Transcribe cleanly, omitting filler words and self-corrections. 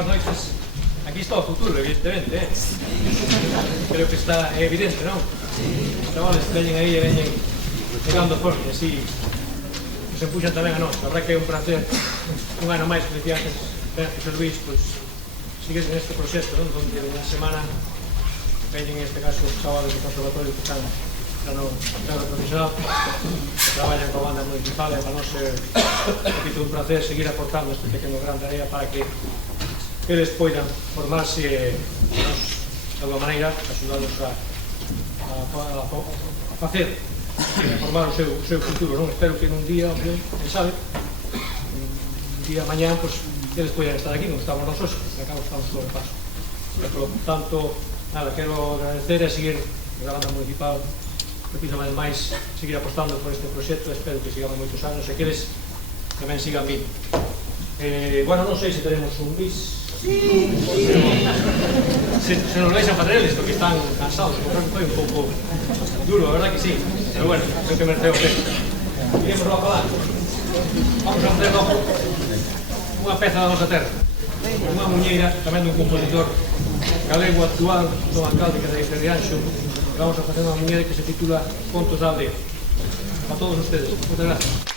boas noites. Aquí está o futuro, evidentemente, creo que está evidente, non? Os chavales veñen aí e veñen pegando forte, así se empuxan tamén a nós. A verdad que é un placer, un ano máis, que decía antes José Luis, pois sigues neste proxecto, non? Donde unha semana veñen, en este caso, os chavales do conservatorio que están no teatro profesional, que traballan coa banda municipal, e para nós é un placer seguir aportando este pequeno gran tarea para que eles poidan formarse e nos, de alguma maneira, axudarlos a facer, a formar o seu futuro, non? Espero que nun día, quen sabe, un día mañán, eles poidan estar aquí, non estamos nós hoxe, que acabo estamos todo de paso. Por lo tanto, nada, quero agradecer e seguir a banda municipal, repito máis máis, seguir apostando por este proxecto, espero que sigamos moitos anos e que eles tamén sigan vindo. Bueno, non sei se tenemos un bis. Sí. Se nos vais a fazer eles, porque están cansados, porque foi un pouco duro, a verdad que sí, pero bueno, creo que mereceu ben. Iremos logo a falar. Vamos a fazer logo unha peza da nosa terra, unha muñeira tamén dun compositor galego actual, do alcalde que é de Rianxo. Vamos a facer unha muñeira que se titula Contos da Aldea. A todos ustedes, moitas gracias.